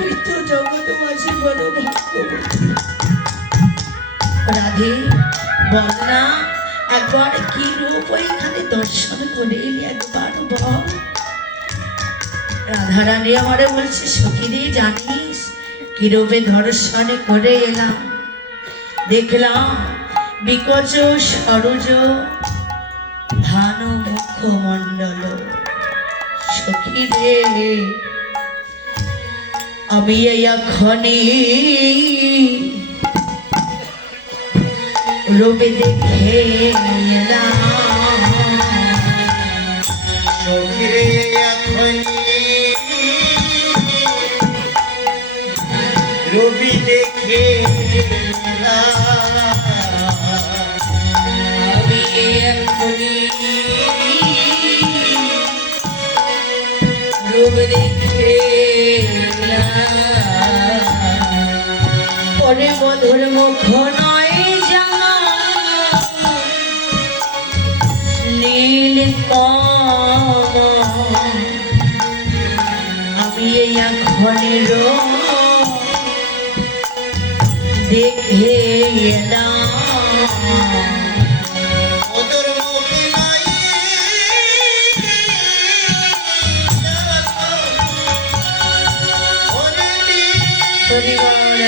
তুই তো জগৎবাসী বড় ভক্তবতী। রাধে বল না, একবার কি রূপ ওইখানে দর্শন করে এলি, একবার বল। রাধারানী আমারে বলছে, সখীরে জানিস কি রূপে দর্শন করে এলাম? দেখলাম বিকচ সরোজ ভানু মুখমণ্ডল। সখীরে আমি এখনই রূপে দেখে এলাম। সখীরে এখনই রবি দেখে আমি এখনই রূপ দেখে পরে মধুর মুখ নয় জানা নীল আমি এখনের দেখে এলাম।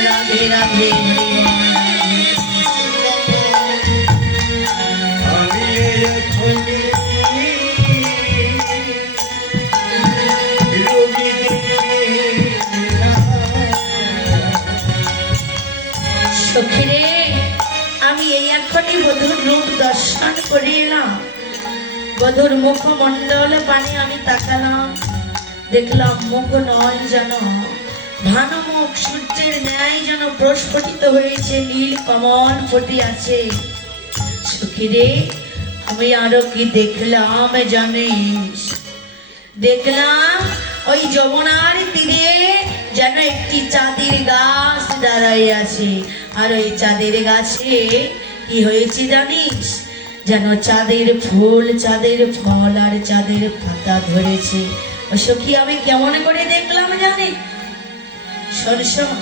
রাধে রাধে আমি এখনই রবি দেখে সখীরে আমি এই এখনই বধুর রূপ দর্শন করে এলাম। বধুর মুখমণ্ডল পানে আমি তাকালাম, দেখলাম মুখ নয় যেন ভানুমুখ, সূর্যের ন্যায় যেন প্রস্ফুটিত হয়েছে, নীল কমল ফুটে আছে। সখীরে আমি আরো কি দেখলাম জানিস? দেখলাম ওই যমুনার তীরে যেন একটি চাঁদের গাছ দাঁড়াই আছে, আর ওই চাঁদের গাছে কি হয়েছে জানিস? যেন চাঁদের ফুল, চাঁদের ফল আর চাঁদের পাতা ধরেছে। ও সখী আমি কেমন করে দেখলাম জানি? শোন,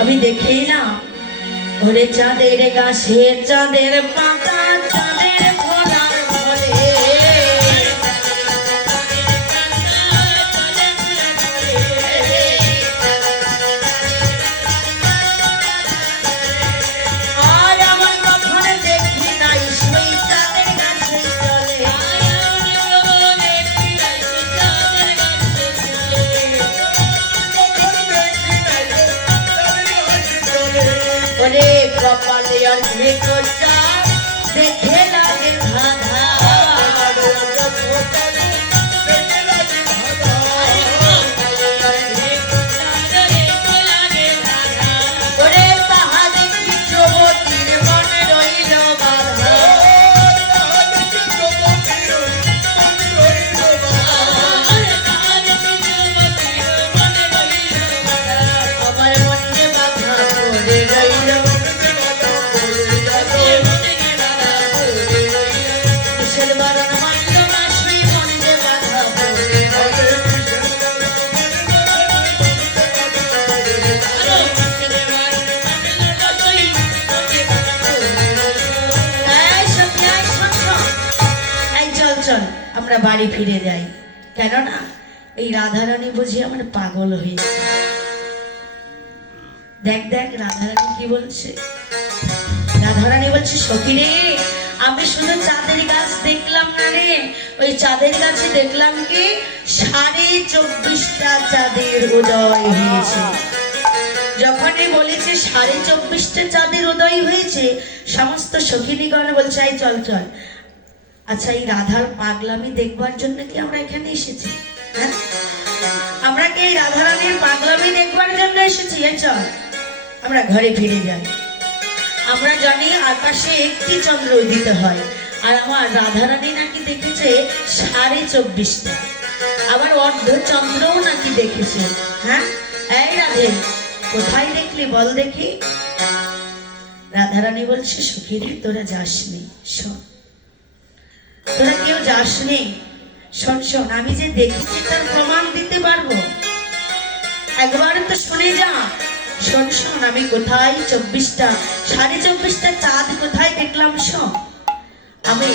আমি দেখেই না ওরে চাঁদের গাছে চাঁদের পাতা, চাঁদের ফল আর ফলে আর আমার কখন দেখি নাই সেই চাঁদের গাছে চলে। ওরে কপালে অনেক চাঁদ দেখে লাগে ধাঁধা, ওরে তাহা দেখি যুবতীর মনে রইল বাধা। আমার মনে বাধা করে রইল, মুসলমান মানল না সেই মনে বাধা পড়ে রইল। এই সখী, এই শোন, শোন। এই চল চল আমরা বাড়ি ফিরে যাই, কেননা এই রাধারানী বুঝি আমার পাগল হয়েছে। দেখ দেখ রাধারানী কি বলছে। রাধারানী বলছে, সখীরে আমি শুধু চাঁদের গাছ দেখলাম না রে, ওই চাঁদের গাছে দেখলাম কি 24.5টা চাঁদের উদয় হয়েছে। যখনই বলেছে 24.5টা চাঁদের উদয় হয়েছে, সমস্ত সখিনীগণ বলছে, এই চল চল। আচ্ছা, এই রাধার পাগলামি দেখবার জন্য কি আমরা এখানে এসেছি? হ্যাঁ, আমরা কি এই রাধারানীর পাগলামি দেখবার জন্য এসেছি? এই চল আমরা ঘরে ফিরে যাই। আমরা জানি আকাশে একটি চন্দ্র উদিত হয়, আর আমার রাধারানী নাকি দেখেছে 24.5টা, আবার অর্ধচন্দ্রও নাকি দেখেছে। হ্যাঁ, এই রাধে কোথায় দেখলি বল দেখি? রাধারানী বলছে, সখীরে তোরা যাসনি, শোন, তোরা কেউ যাসনি, শোন শোন, আমি যে দেখেছি তার প্রমাণ দিতে পারবো। একবার তো শুনে যা। শোন শোন, আমি কোথায় 24টা 24.5টা চাঁদ কোথায় দেখলাম শোন। আমি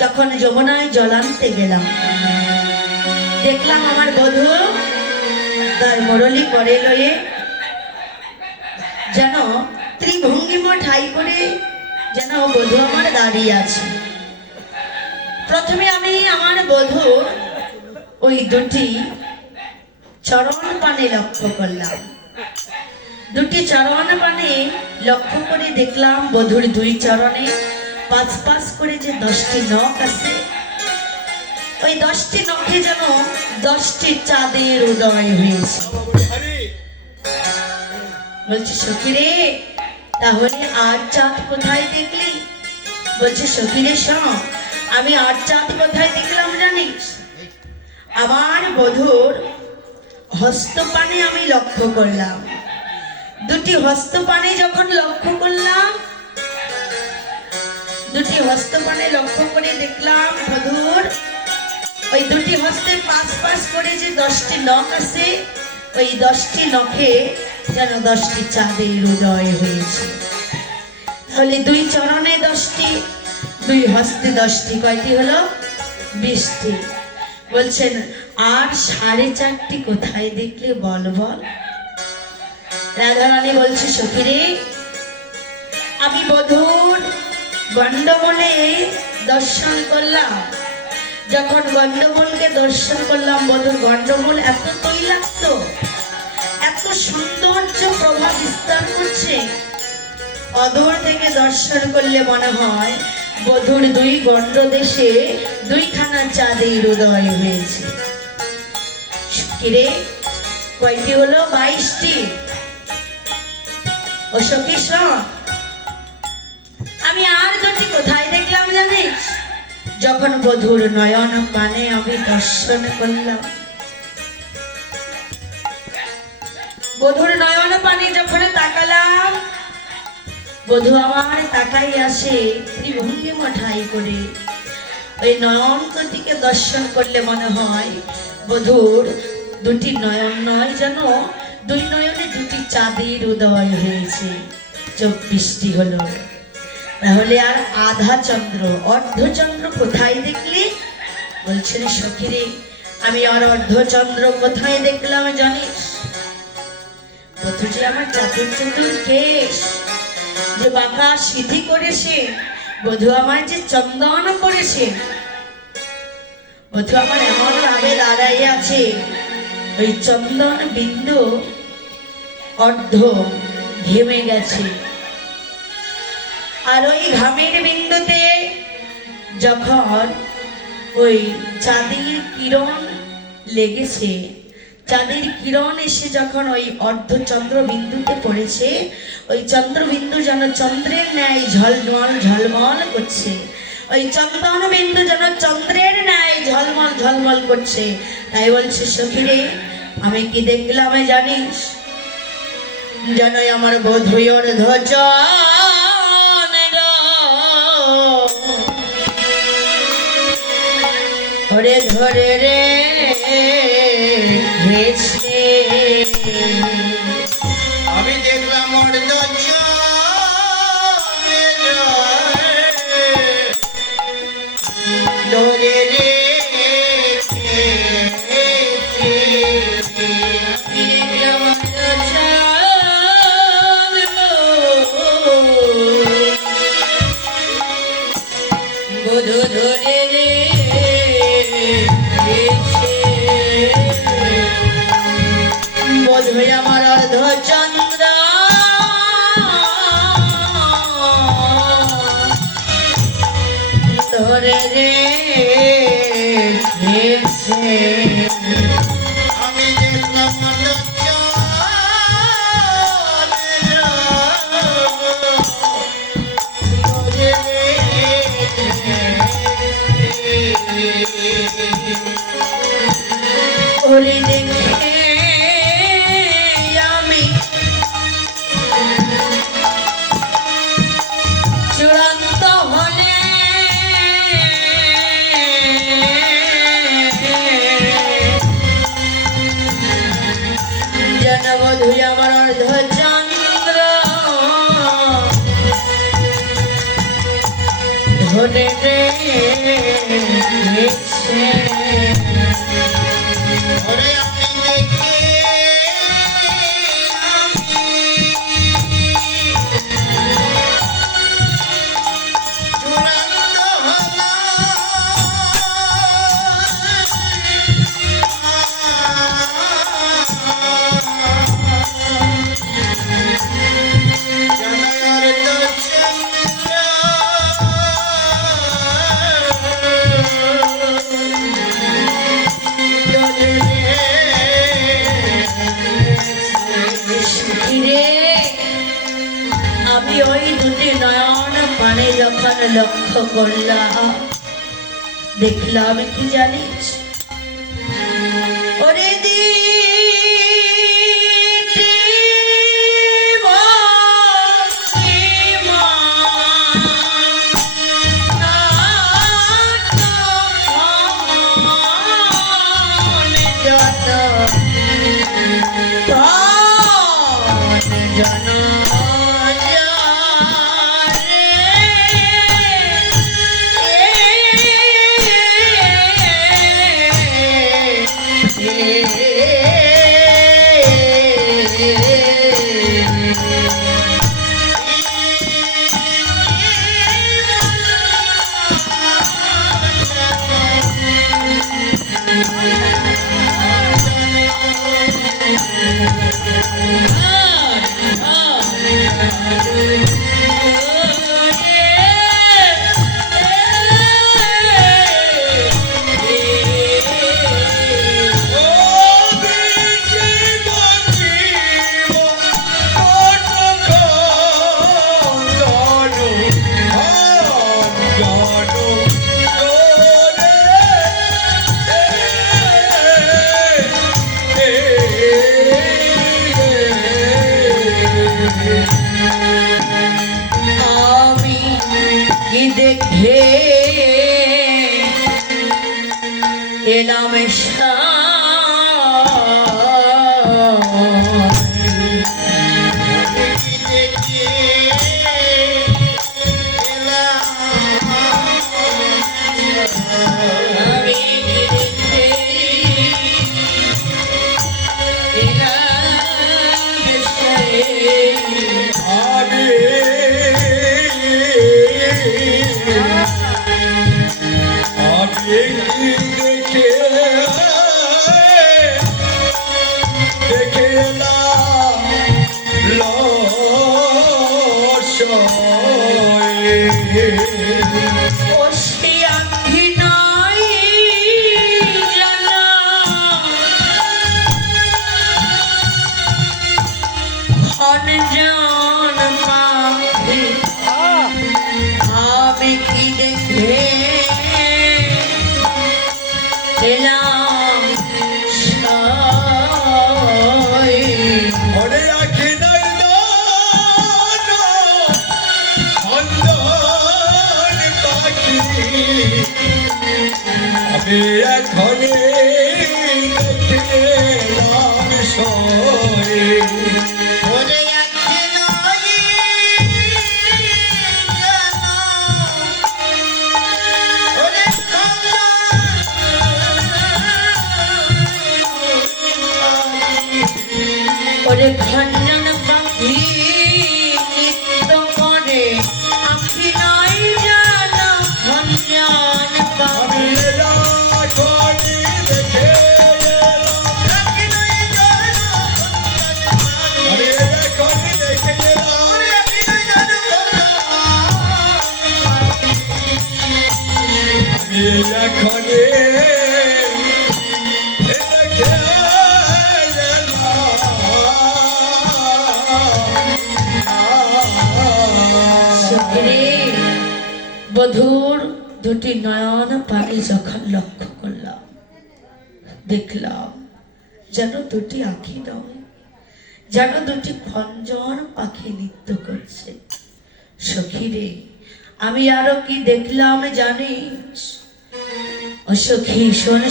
যখন যমুনায় জল আনতে গেলাম, দেখলাম আমার বধূ তার মুরলি করে লয়ে যেন ত্রিভঙ্গিমা ঠাই করে যেন বধূ আমার দাঁড়িয়ে আছে। প্রথমে আমি আমার বধূ ওই দুটি চরণ পানে লক্ষ্য করলাম। দুটি চরণ পানে লক্ষ্য করে দেখলাম বধূর দুই চরণে পাঁচ পাঁচ করে যে 10টি নখ আছে, ওই 10টি নখে যেন 10টি চাঁদের উদয় হয়েছে। বলছে সখী রে, তাহলে আর চাঁদ কোথায় দেখলি? বলছে সখী রে শোন, আমি আর চাঁদ কোথায় দেখলাম জানিস? আমার বধূর হস্তপানে আমি লক্ষ্য করলাম। দুটি হস্তপানে যখন লক্ষ্য করলাম, দুটি হস্তপানে লক্ষ্য করে দেখলাম বধূর ওই দুটি হস্তে পাঁচ পাঁচ করে যে 10টি নখ আছে, ওই 10টি নখে যেন 10টি চাঁদের উদয় হয়েছে। তাহলে দুই চরণে 10টি, দুই হস্তে 10টি, কয়টি হলো? 20টি। বলছেন আর 4.5টি কোথায় দেখলে বল বল। রাধারানী বলছে সখী রে, আমি বধূর গন্ডমূলে দর্শন করলাম। যখন গন্ডমূলকে দর্শন করলাম, বধূর গন্ডমূল এত তৈলাক্ত, এত সৌন্দর্য প্রভাব বিস্তার করছে, অদূর থেকে দর্শন করলে মনে হয় বধূর দুই গন্ড দেশে দুইখানা চাঁদের উদয় হয়েছে। কিরে, কয়টি হলো? 22টি। ও সখী শোন, আমি আর দুটি কোথায় দেখলাম জানিস? যখন বধূর নয়ন পানে আমি দর্শন করলাম, বধূর নয়ন পানে যখন তাকালাম, বধূ আমার তাকাই আসে ত্রিভঙ্গিমা ঠাই করে। ওই নয়ন দুটিকে দর্শন করলে মনে হয় বধূর দুটি নয়ন নয়, যেন দুই নয়নে দুটি চাঁদের উদয় হয়েছে। 24টি হলো। তাহলে আর আধা চন্দ্র, অর্ধচন্দ্র কোথায় দেখলি? বলছেন সখী রে, আমি আর অর্ধচন্দ্র কোথায় দেখলাম জানিস? বধূ যে আমার চাতুর চাতুর কেশ, যে বাঁকা সিদ্ধি করেছে, বধূ আমার যে চন্দন করেছে, বধূ আমার এমন ভাবে দাঁড়াই আছে, ওই চন্দন বিন্দু অর্ধ ঘেমে গেছে। আর ওই ঘামের বিন্দুতে যখন ওই চাঁদের কিরণ লেগেছে, চাঁদের কিরণ এসে যখন ওই অর্ধচন্দ্র বিন্দুতে পড়েছে, ওই চন্দ্রবিন্দু যেন চন্দ্রের ন্যায় ঝলমল ঝলমল করছে। ওই চন্দন বিন্দু যেন চন্দ্রের ন্যায় ঝলমল ঝলমল করছে। তাই বলছে সখী রে, আমি কি দেখলাম জানিস? যেন আমার বধূর ধ্বজ ধরে ধরে রে ঘেছে। আমি দেখলাম ওর ধরে রে বধূ ধরে রে বধূ আমার অর্ধচন্দ্র ধরে রে আমি দেখলাম ওরে দেখে আমি চূড়ান্ত হলে বধূ আমার অর্ধচন্দ্র ধরে রেখেছে। ওরে আমি দেখে চূড়ান্ত কিরে, আমি ওই দুটি নয়ন পানে যখন লক্ষ্য করলাম দেখলাম কি জানিস, ওরে দিদি ভঙ্গিমা, নাটন যত প্রাণ জন আমি কি দেখে এলাম আমি কি দেখে আমি কি দেখে এলাম ওরে আখি নাই সন্ধান পাখি আমি এখনে দেখলাম সয়ে ওরে আখি নাই ওরে ওরে খঞ্জন পাখি নৃত্য করে আখি নাই জানা খঞ্জন পাখি বধূর দুটি নয়ন পানি যখন লক্ষ্য করলাম দেখলাম যেন দুটি আঁখি নয়, যেন দুটি খঞ্জন পাখি নৃত্য করছে। সখীরে, আমি আরো কি দেখলাম জানিস? ও সখী শোন,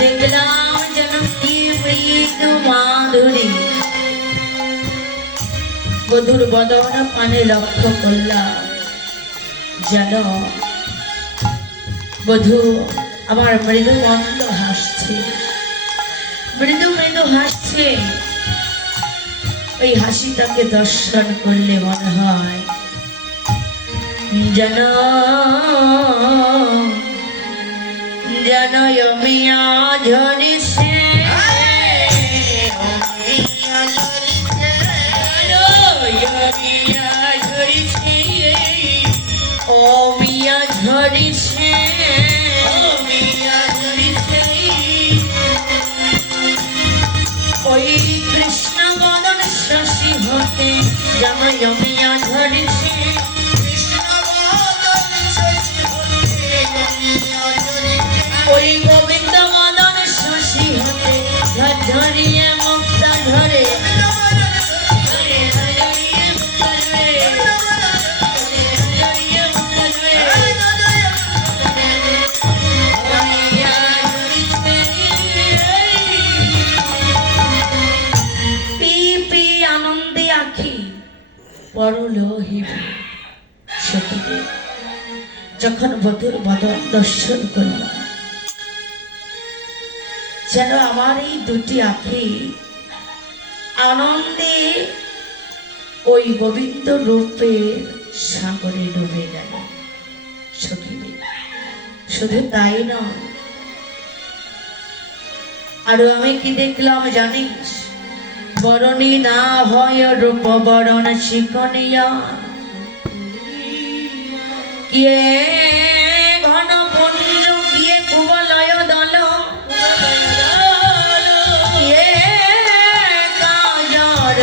দেখলাম যেন কি মৃদু মাধুরী বধুর বদন পানে লক্ষ্য করলাম, যেন বধূ আমার মৃদু মন্দ হাসছে, মৃদু মৃদু হাসছে। ওই হাসিটাকে দর্শন করলে মনে হয় যেন যেন যমিয়া ঝরিছে, অমিয়া ঝরিছে, ওই কৃষ্ণ বদন শশী হতে যেন যমিয়া ঝরিছে, ওই গোবিন্দ মদন শশী হতে ঝরিয়ে মুক্তা ধরে, পি আনন্দে আখি পরলোহিব। সতীরে যখন বধুর বদন দর্শন করলাম, যেন আমার এই দুটি আখি আনন্দে ওই গোবিন্দ রূপের সাগরে ডুবে গেল। সখীরে শুধু তাই নয়, আরো আমি কি দেখলাম জানিস? বরণী না হয় রূপ বরণ শিকনিয়া, কে ঘন পুঞ্জ কে কুবলয় দল, কে কাজর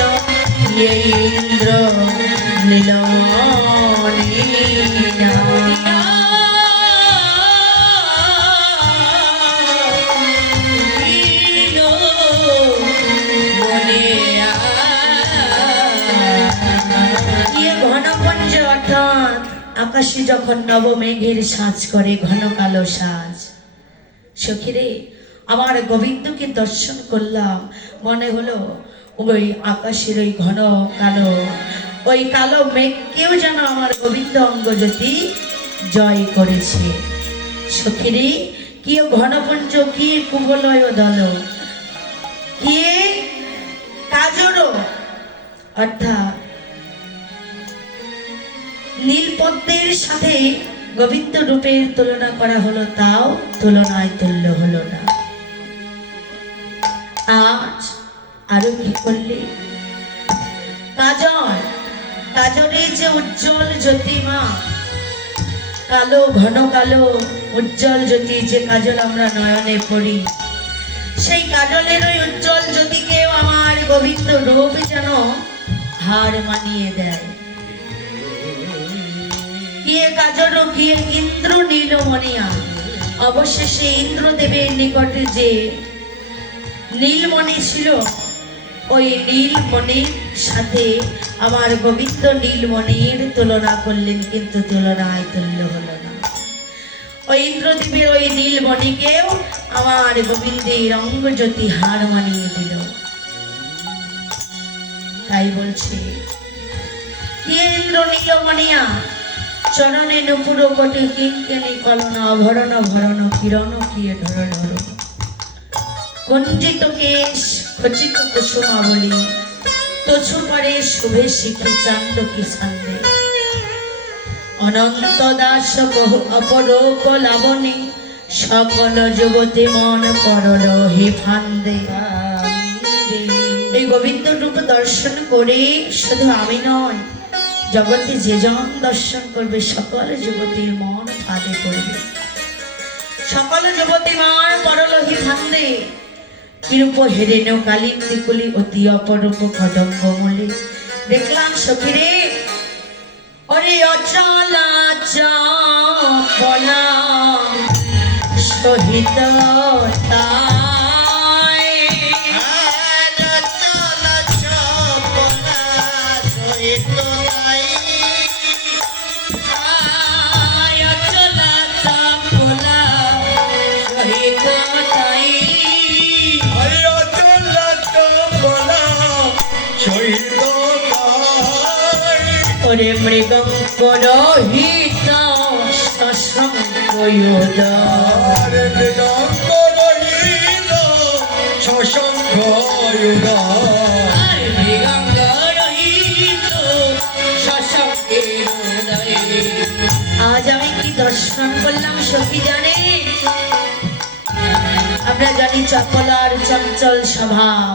কে ইন্দ্র নীলমণিয়া, আকাশে যখন নবমেঘের সাজ করে ঘন কালো সাজ। সখীরে আমার গোবিন্দকে দর্শন করলাম, মনে হলো ওই আকাশের ওই ঘন কালো ওই কালো মেঘকেও যেন আমার গোবিন্দ অঙ্গজ্যোতি জয় করেছে। সখীরে কি ঘনপুঞ্জ, কি কুবলয় দল, কি কাজর, অর্থাৎ নীলপদ্মের সাথে গোবিন্দ রূপের তুলনা করা হলো, তাও তুলনায় তুল্য হলো না। আজ আরো কি করলে? কাজল, কাজলের যে উজ্জ্বল জ্যোতিমা, কালো ঘন কালো উজ্জ্বল জ্যোতি যে কাজল আমরা নয়নে পড়ি, সেই কাজলের ওই উজ্জ্বল জ্যোতিকেও আমার গোবিন্দ রূপ যেন হার মানিয়ে দেয়। কে কাজল কে ইন্দ্র নীলমণিয়া, অবশেষে ইন্দ্রদেবের নিকটে যে নীলমণি ছিল, ওই নীলমণির সাথে আমার গোবিন্দ নীলমণির তুলনা করলেন, কিন্তু তুলনায় তুল্য হলো না। ওই ইন্দ্রদেবের ওই নীলমণিকেও আমার গোবিন্দের অঙ্গজ্যোতি হার মানিয়ে দিল। তাই বলছে কে ইন্দ্র নীলমণিয়া, চরণে নুপুর কোটি কিঙ্কিণী কলনা, অভরণ ভরণ কিরণ কিয়ে ধর ধর, কুঞ্জিত কেশ খচিত কুসুমাবলী, তছু পরে শুভে শিখি চান্দ কি সান্দে, অনন্ত দাস বহু অপরূপ লাবণী, সকল যুবতী মন করল হে ফান্দে। এই গোবিন্দ রূপ দর্শন করে শুধু আমি নয়, জগতে যে জন দর্শন করবে সকল যুবতীর মন ফাঁদে পড়বে, সকল যুবতী মান পরল হি ফান্দে। কিরূপ হেরেন কালিন্দিকুলি অতি অপরূপ কদম্ব মূলে। দেখলাম সখীরে ওরে অচলা চপলা সহিত তাই আর চল চপলা সহিত নাই আয় অচলা চপলা সহিত তাই আরে চল চপলা সহিত নাই ওরে মৃগঙ্ক রহিত সসঙ্গয়োদা আরে মৃদঙ্গ রহিত শশঙ্খ উদয় আর মৃগঙ্গ রহিত সসঙ্গয়োদয়। আজ আমি কি দর্শন করলাম সখী জানে? আমরা জানি চপলার চঞ্চল স্বভাব,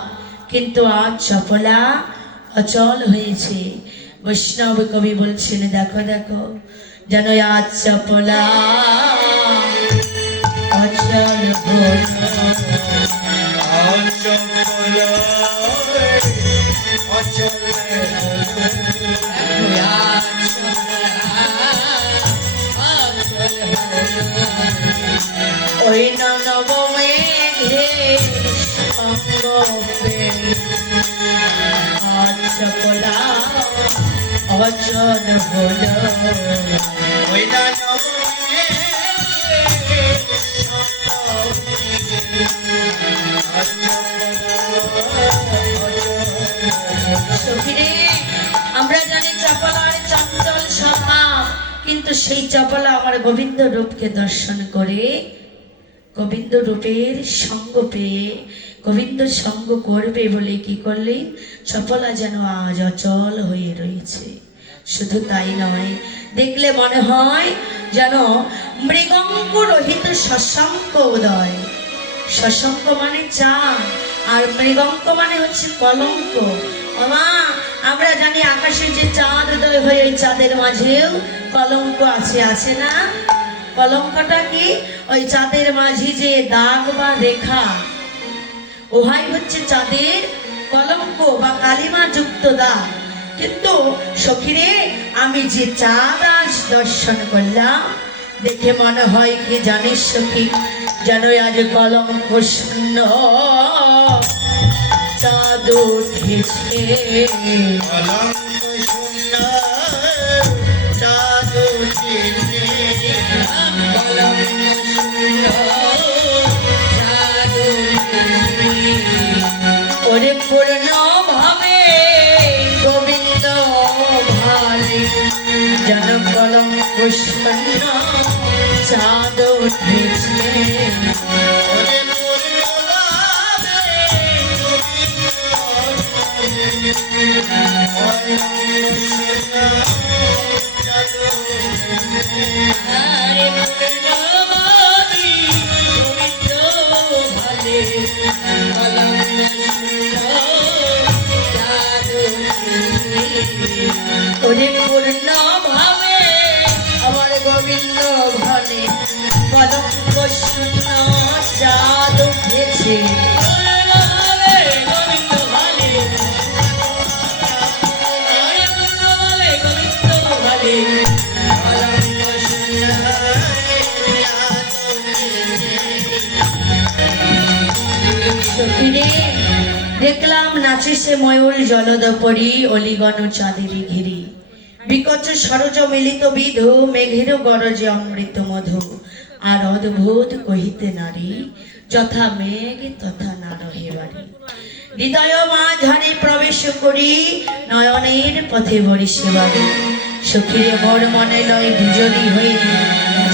কিন্তু আজ চপলা অচল হয়েছে। বৈষ্ণব কবি বলছেন দেখো দেখো যেন আজ চপলা অচল হলো। ওই নবমেঘে সঙ্গপে আজ চপলা অচল হলো। সখীরে, আমরা জানি চপলার চঞ্চল স্বভাব, কিন্তু সেই চপলা আমার গোবিন্দ রূপকে দর্শন করে গোবিন্দ রূপের সঙ্গ পেয়ে গোবিন্দ সঙ্গ করবে বলে কি করলেন, চপলা যেন আজ অচল হয়ে রয়েছে। শুধু তাই নয়, দেখলে মনে হয় যেন মৃগঙ্ক রহিত শশাঙ্ক উদয়। শশাঙ্ক মানে চাঁদ, আর মৃগঙ্ক মানে হচ্ছে কলঙ্ক। মা, আমরা জানি আকাশে যে চাঁদ উদয় হয়ে ওই চাঁদের মাঝেও কলঙ্ক আছে, আছে না? কলঙ্কটা কি? ওই চাঁদের মাঝে যে দাগ বা রেখা, ওহাই হচ্ছে চাঁদের কলঙ্ক বা কালিমা যুক্ত দাগ। কিন্তু সখীরে, আমি যে চাঁদ আজ দর্শন করলাম, দেখে মনে হয় কি জানিস সখী, যেন আজ কলঙ্ক শূন্য চাঁদ উঠেছে। ওরে পূর্ণ ভাবে গোবিন্দ ভালে যেন কলঙ্ক শূন্য চাঁদ উঠেছে। আরে পূর্ণ ভাবে গোবিন্দ ভালে কলঙ্ক শূন্য চাঁদ উঠেছে। ওরে পূর্ণ ভাবে আমার গোবিন্দ ভালে কলঙ্ক শূন্য চাঁদ উঠেছে। সখীরে, দেখলাম নাচিছে ময়ূর জলদপরি অলিগণ চাঁদেরই ঘিরি, বিকচ সরজ মিলিত বিধু মেঘের গরজে অমৃত মধু। আর অদ্ভুত কহিতে নারী যথা মেঘ তথা না রহে বাড়ি। হৃদয় মাঝারে প্রবেশ করি নয়নের পথে বরিষে বাড়ি। সখীরে মোর মনে লয় বিজলি হয়ে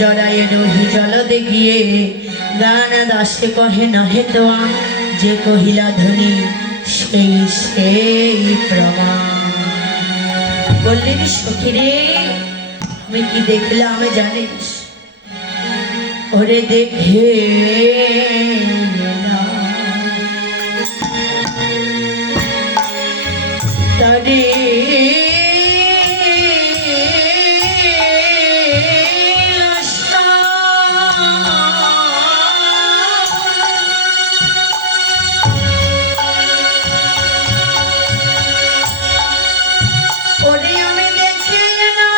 জড়ায় রহি জলদে গিয়ে গান দাসে কহে নহে তোয়া যে কহিলা ধ্বনি সেই সেই প্রমাণ। বললেন সখীরে, আমি কি দেখলাম জানিস? ওরে দেখে তারে ওরে আমি দেখি না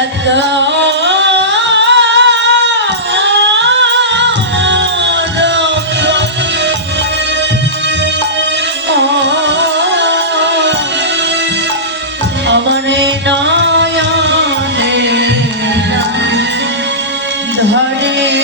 এত আমার নয়নে ধরে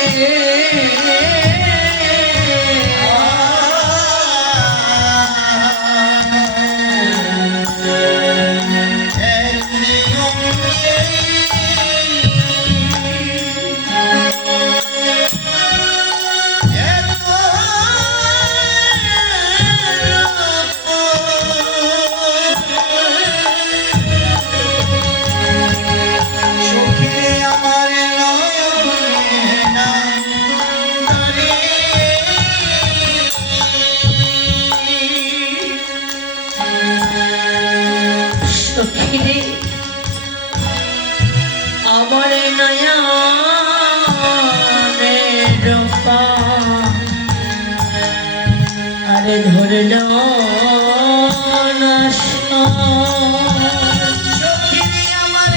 সখিরে আমার নয়নে রূপা আরে ধরল না সখিরে আমার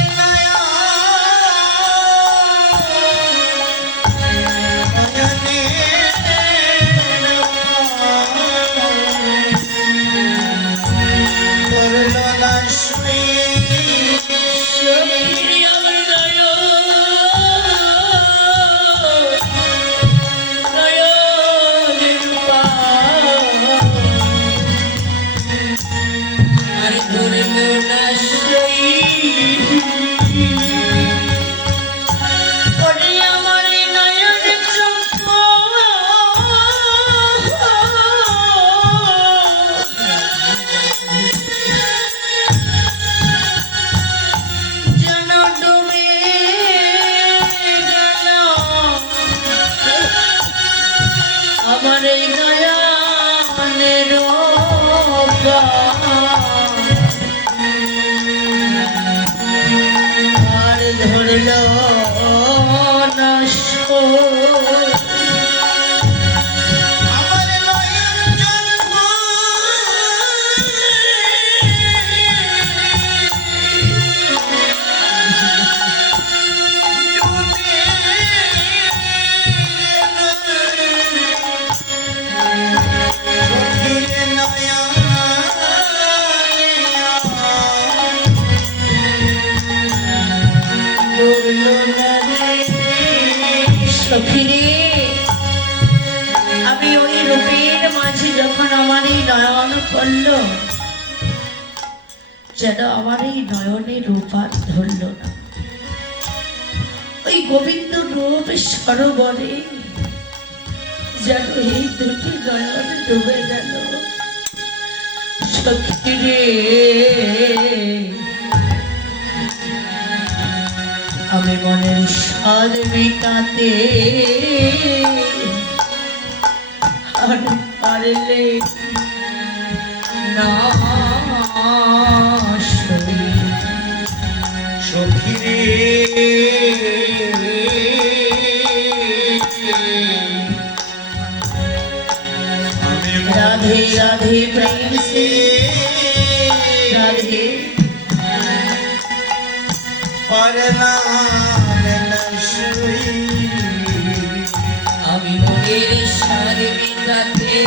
আমার এই নয়নের আর ধরল না সখিরে আমি ওই রূপের মাঝে যখন আমার এই নয়ন পড়ল যেন আমার এই নয়নে রূপ আর ধরল না ওই গোবিন্দ রূপ সরোবরে যেন এই দুটি নয়ন ডুবে গেল সখিরে আমি মনের স্বাদ মেটাতে আর পারলে না সখিরে রাধে রাধে প্রেম সে রাধে আমি মনের স্বাদ মেটাতে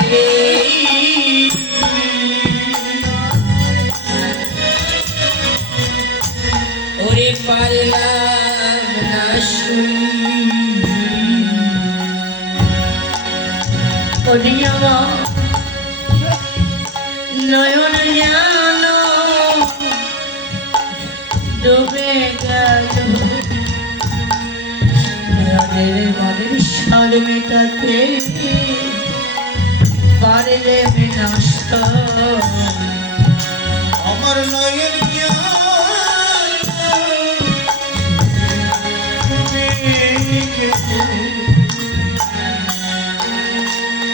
ওরে পারলাম না ওরে আমার নয়ন যেন ডুবে গেল মনের স্বাদ মেটাতে পারলে বিনষ্ট আমার নয়ন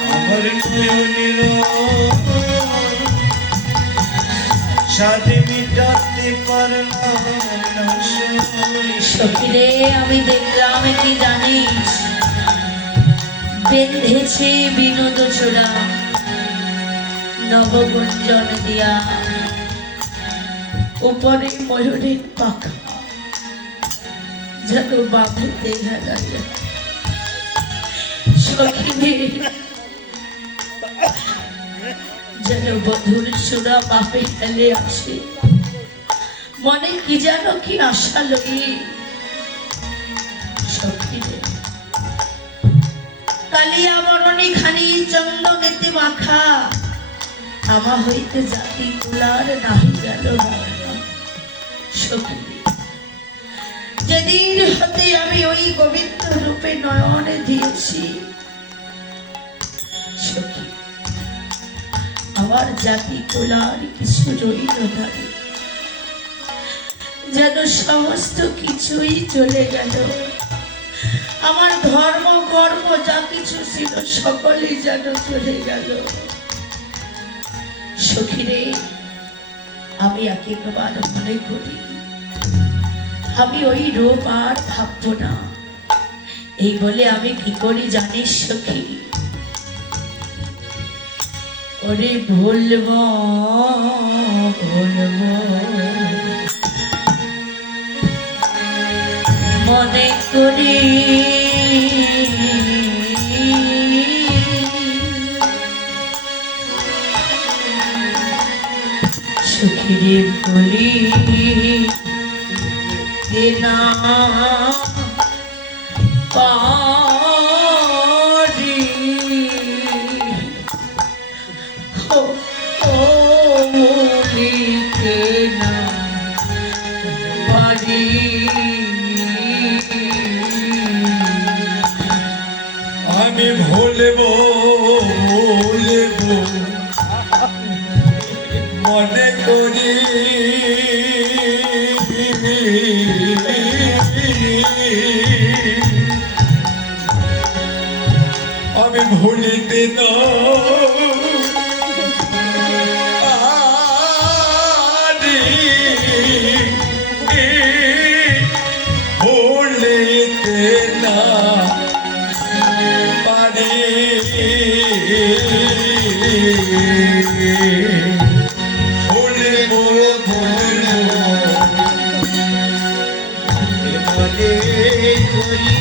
আমার নয়নের স্বাদ মিটাতে পারলাম না সখিরে আমি দেখলাম কি জানিস বেঁধেছে বিনোদ চূড়া নবগুঞ্জন দিয়া উপরে ময়ূরের পাখা যেন বাপেতে হারাইয়া সখিনী যেন বধুর সুরা বাপে ফেলে আসে মনে কি যেন কি আশা লই সখিনী কালিয়া বরণী খানি চন্দনেতে মাখা আমা হইতে জাতি কুলার নাহি গেল সখিনী যেদিন হতে আমি ওই গোবিন্দ রূপে নয়নে দিয়েছি সখী আমার জাতি কুলার কিছু রইল না যেন সমস্ত কিছুই চলে গেল আমার ধর্ম কর্ম যা কিছু ছিল সকলেই যেন চলে গেল সখিরে আমি একবার মনে করি আমি ওই রূপ আর ভাবব না এই বলে আমি কি করি জানিস সখী ওরে ভুলবো ভুলবো মনে করি সুখীরে বলি না পারি ও বলিতে না পারি আমি ভুলবো ভুলবো মনে করি আমি ভুলিতে না পারি, ভুলিতে না পারি ভুলবো ভুলবো মনে করি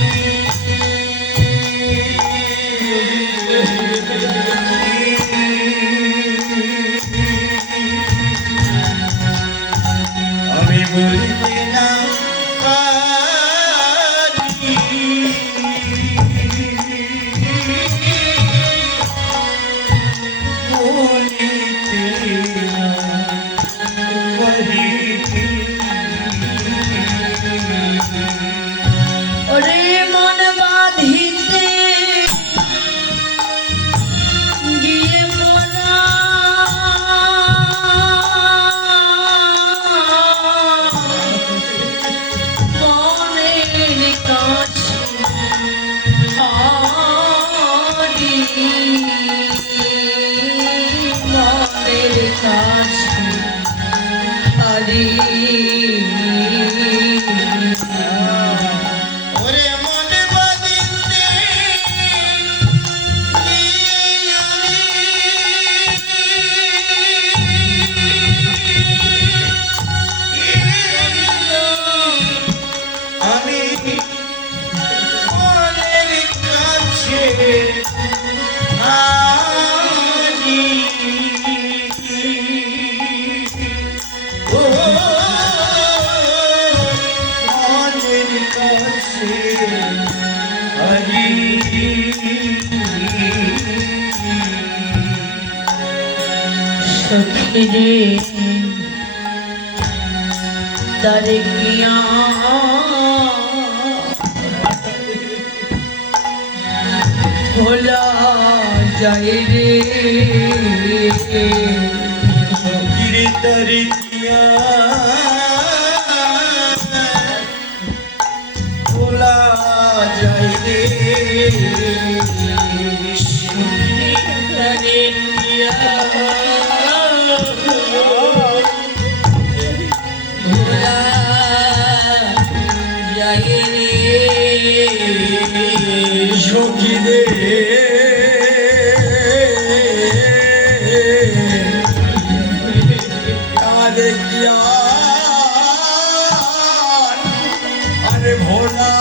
আমি বলতে না পারি বলিতে না পারি ওরে মন বাঁধিতে গিয়ে মোরা মনের কাছে হারি মনের কাছে হারি ওরে মনে বাঁধিতে আমি মনের কাছে হারি ও মনের কাছে হারি সখিরে তারে কিয়া ভোলা যায় রে সখিরে তারে দিয়া ভোলা যায় রে সখিরে তারে কিয়া ভোলা যায় রে সখিরে তারে দিয়া ওরে ভোলা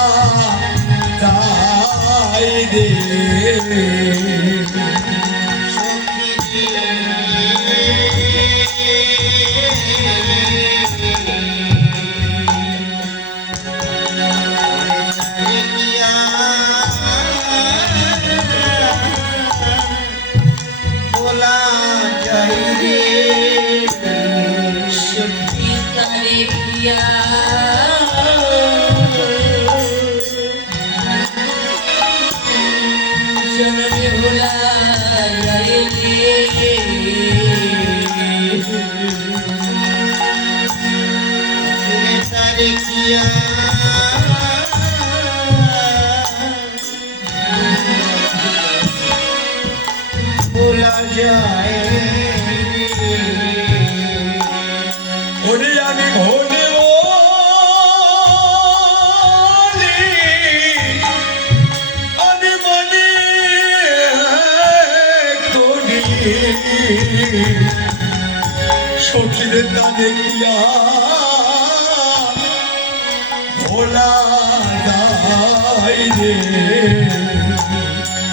যাই রে ভোলা যাই রে সখী তারে কিয়া জনমে ভোলা যায় রে তারে কিয়া ভোলা যায় ওরে আমি ভোলে আমি মনে করি সখীদের দানে কিয়া ভোলা যাই রে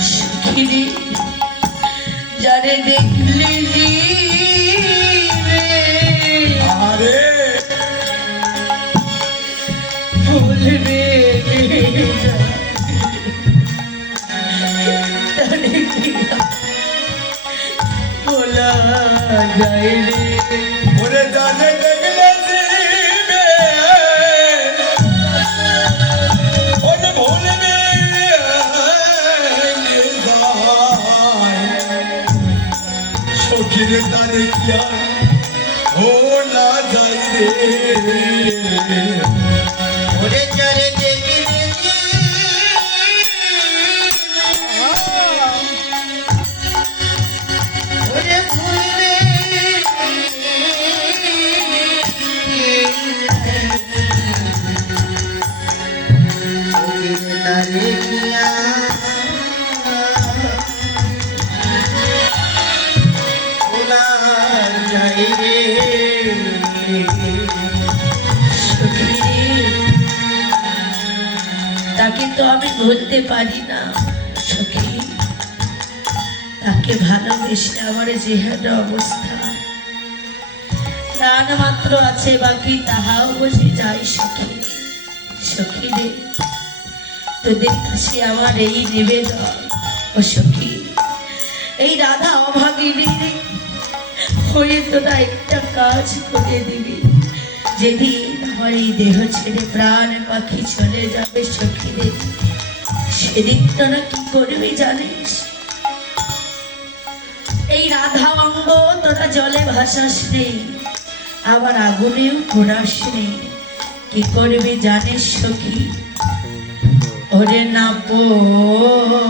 সখী যারে দেখলি আরে বলবে বলা যায় রে ওরে দানে দেখলে জিবে ওরে ভুলবে সখীর দানে কিয়া ভোলা যাই রে ওরে যারে দেখলে ওরে ভুলবে তারে কিয়া ভোলা যাই রে সখী তাকে তো আমি ভুলতে পারি না সখী তাকে ভালোবেসে আমার যেহেতু অবস্থা প্রাণ মাত্র আছে বাকি তাহাও বুঝে যাই সখী সখী রে তোদের কাছে আমার এই নিবেদন ও সখী এই রাধা অভাগিনী হয়ে তোরা একটা কাজ করে দিবি যেদিন আমার এই দেহ ছেড়ে প্রাণ পাখি চলে যাবে সখী রে সেদিন তোরা কি করবি জানিস এই রাধা অঙ্গ তোরা জলে ভাসাস নেই আবার আগুনেও পোড়াস নেই কি করবি জানিস সখী ওরে না পোড়ায়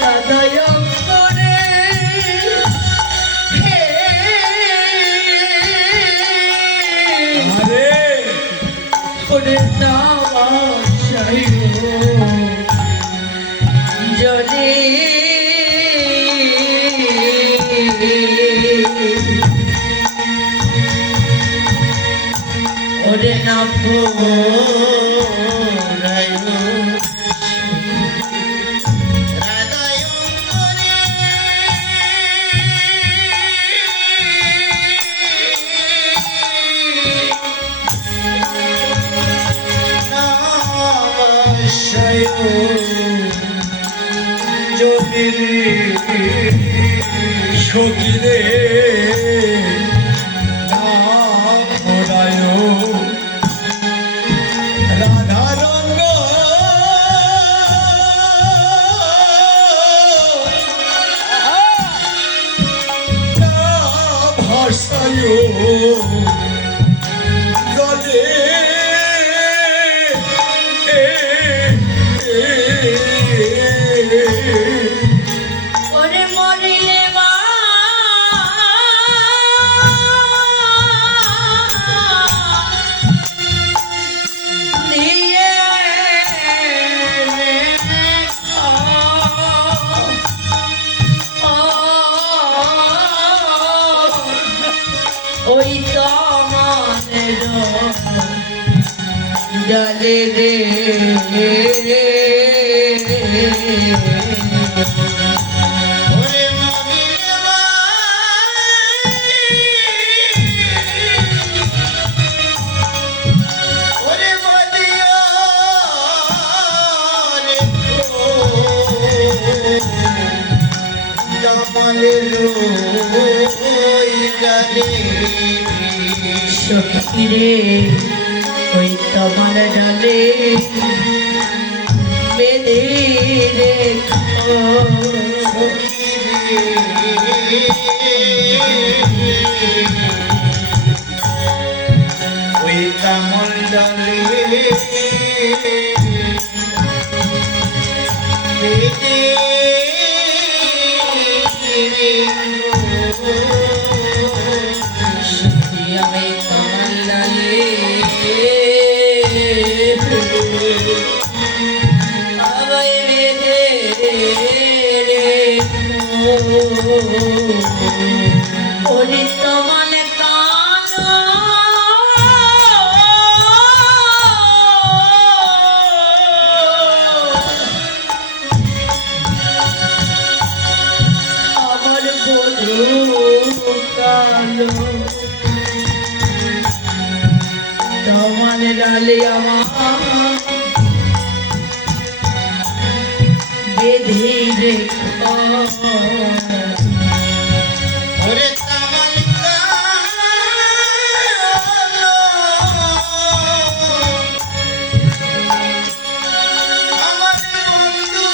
দাদায় করে আরে ওরে না বাসায় জলে ওরে না রায় রাধায় করে নমস্কার জমির সখীরে নাম ওড়ায় রাধা রঙ্গ ভাষায় জলে ওরে মরিলে মা দিয়ে ওই তোমার ডালে রে ওরে নবীর ওরে বদিয়া রে জামালের ওই গালে সখী রে ওই তোমার ডালে বেঁধে রেখো ওই কামল ডালে বেঁধে সখী আমি তোমার ডালে আমায় বেঁধে রেখো ওরে তোমার কানা আমার বধূ কালো তোমার ডালে আমার বেঁধে রেখো ওরে কামাল কালো আমার বন্ধু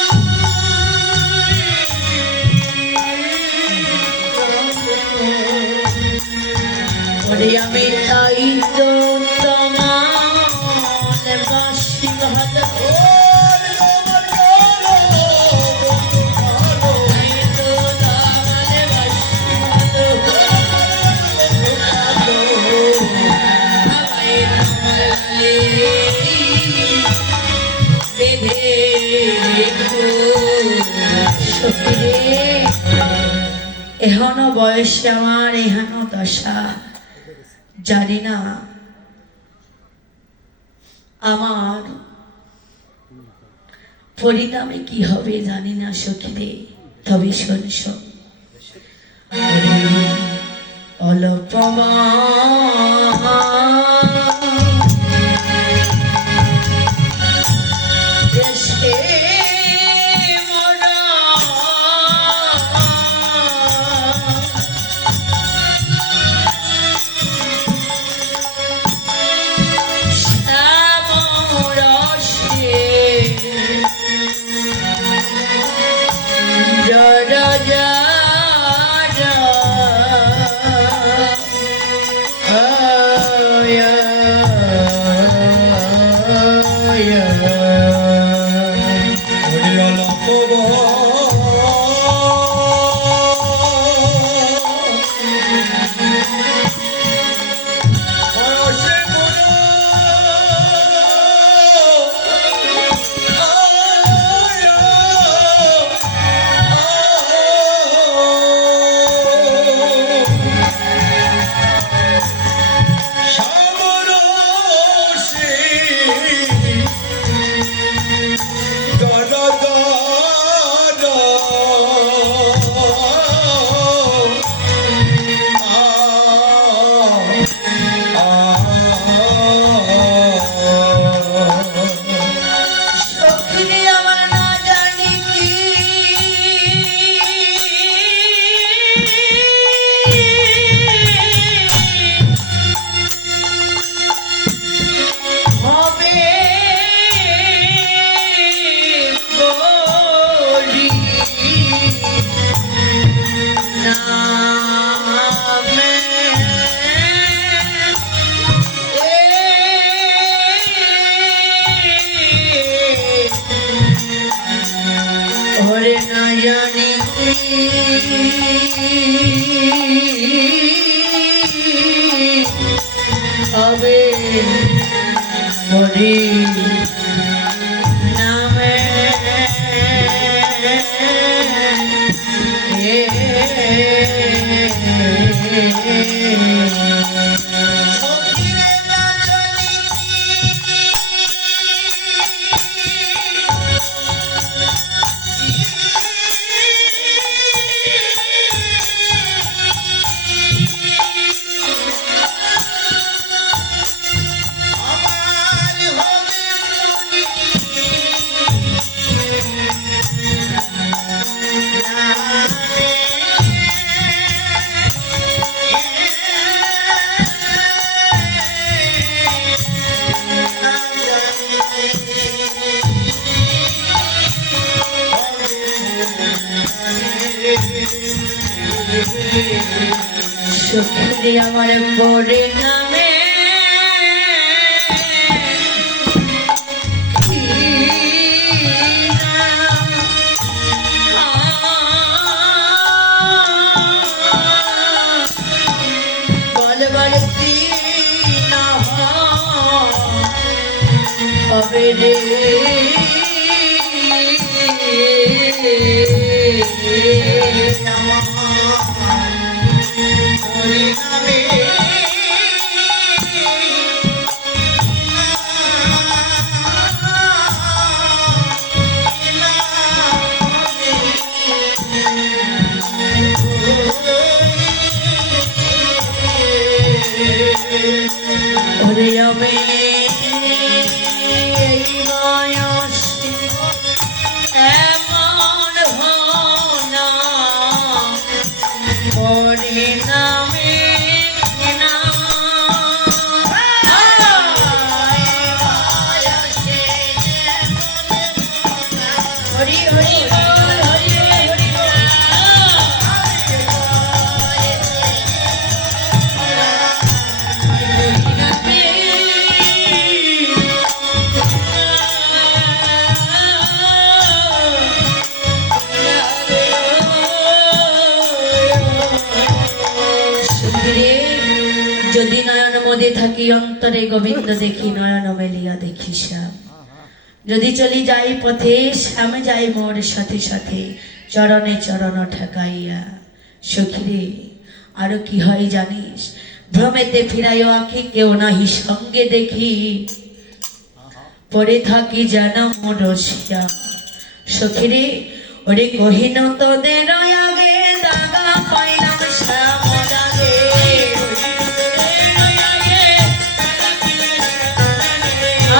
ওরে আমি তাই তো তোমার বাসি ভালো তাই তো তোমার বাসি ভালো আমায় তোমার ডালে বেঁধে রেখো সখী রে এখনো বয়সে আমার এখনো দশা জানি না আমার পরিণামে কি হবে জানি না সখীরে তবে শোন শোন অলপমা দেশে মরা শ্যামরসে জরা জরা হবে হরি নামে সখী আমার পরে নামে হবে রে ওরে আমি এই বয়সে এমন হনা ওরে নামে না হরি হরি বল, হরি হরি বল। যদি নয়ন মদে থাকি অন্তরে গোবিন্দ দেখি নয়ন মেলিয়া দেখি শ্যাম যদি চলি যাই পথে শ্যাম যাই মোর সাথে সাথে চরণে চরণ ঠেকাইয়া সখিরে আরো কি হয় জানিস ভ্রমেতে ফিরাইও আঁখি কেউ নাহি সঙ্গে দেখি পরে থাকি যেন মোর রসিয়া সখিরে ওরে কহিন তোদের আগে দাগা পাইলাম শ্যাম দাগে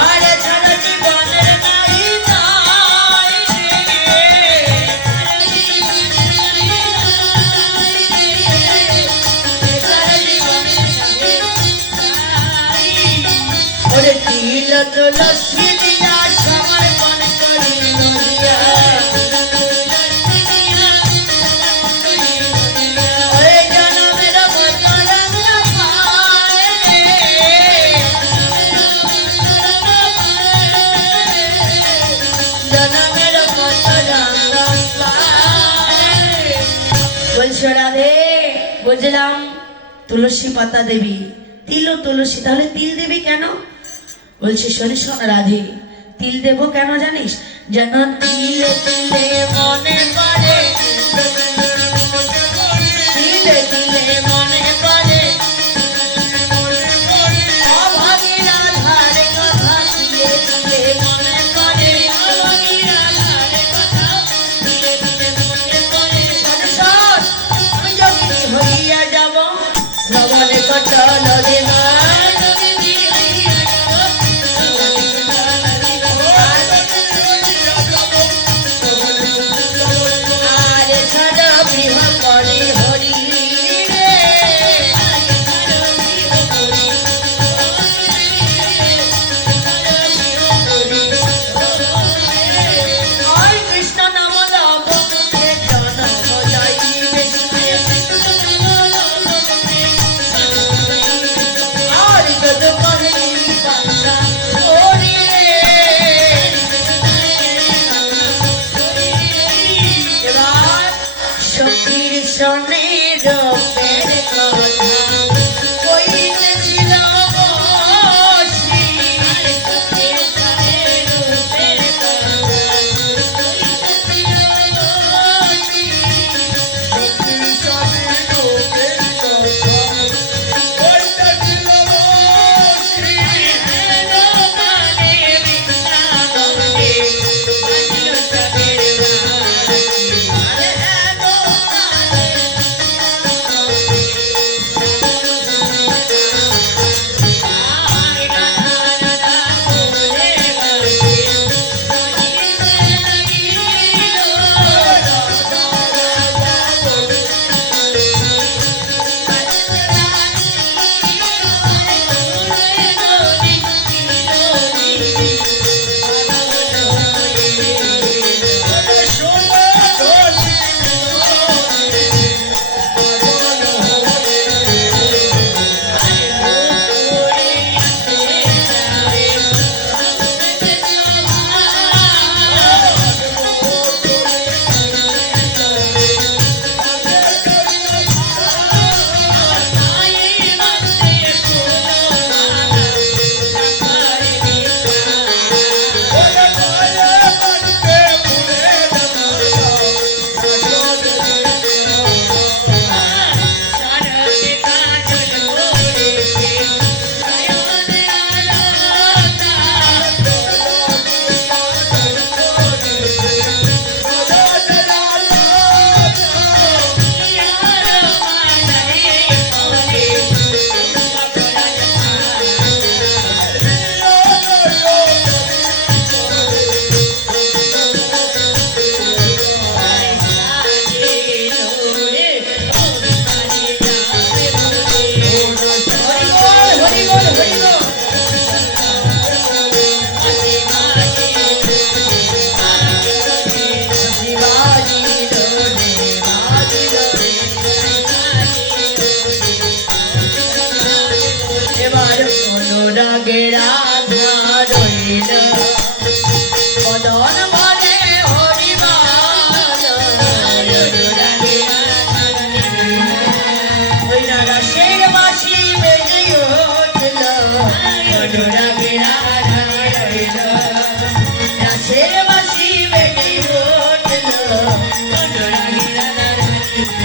আরে সারা জীবনের নাই তাই ওরে তিল তুলসী দিয়া সমর্পণ করি লইয়া ওরে জনমের বদলাম না পায় জনমের বদলাম না পায় বলছো রাধে বুঝলাম তুলসী পাতা দেবী তিল ও তুলসী তাহলে তিল দেবী কেন বলছে শোন শোন রাধে তিল দেব কেন জানিস যেন তিল তিলে মনে পড়ে তিলে তিলে মনে পড়ে অভাগী রাধার কথা তিলে তিলে মনে পড়ে অভাগী রাধার কথা তিলে তিলে মনে পড়ে শোন শোন আমি যোগিনী হইয়া যাব শ্রবণে কটল দেবা এবার অনুরাগে রাধা রইল বদন ভরে হরিবল অনুরাগে রাধা রইল ওই না রসের বাঁশি বেজে উঠল অনুরাগে রাধা রইল রসের বাঁশি বেজে উঠল অনুরাগে রাধা রইল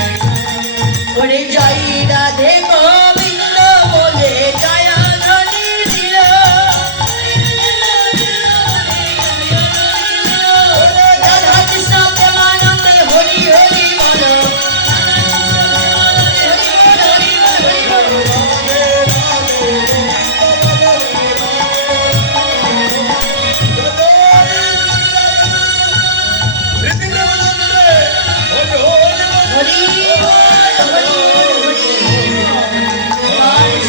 ওরে জয় রাধে গোবিন্দ বলে জয়া ধ্বনি দিল রাধা কৃষ্ণ প্রেমানন্দে হরি হরি বল হরি হরি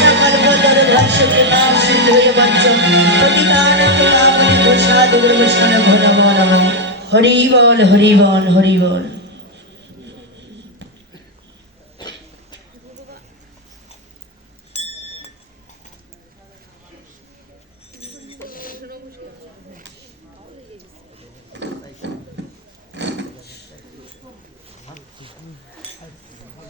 সকল বদর ভর্ষ প্রতাপ সিন্ধু বঞ্চম পতিতানন্দ পাবনি প্রসাদ গুরু বৈষ্ণব নমো নমঃ হরি বল হরি বল হরি বল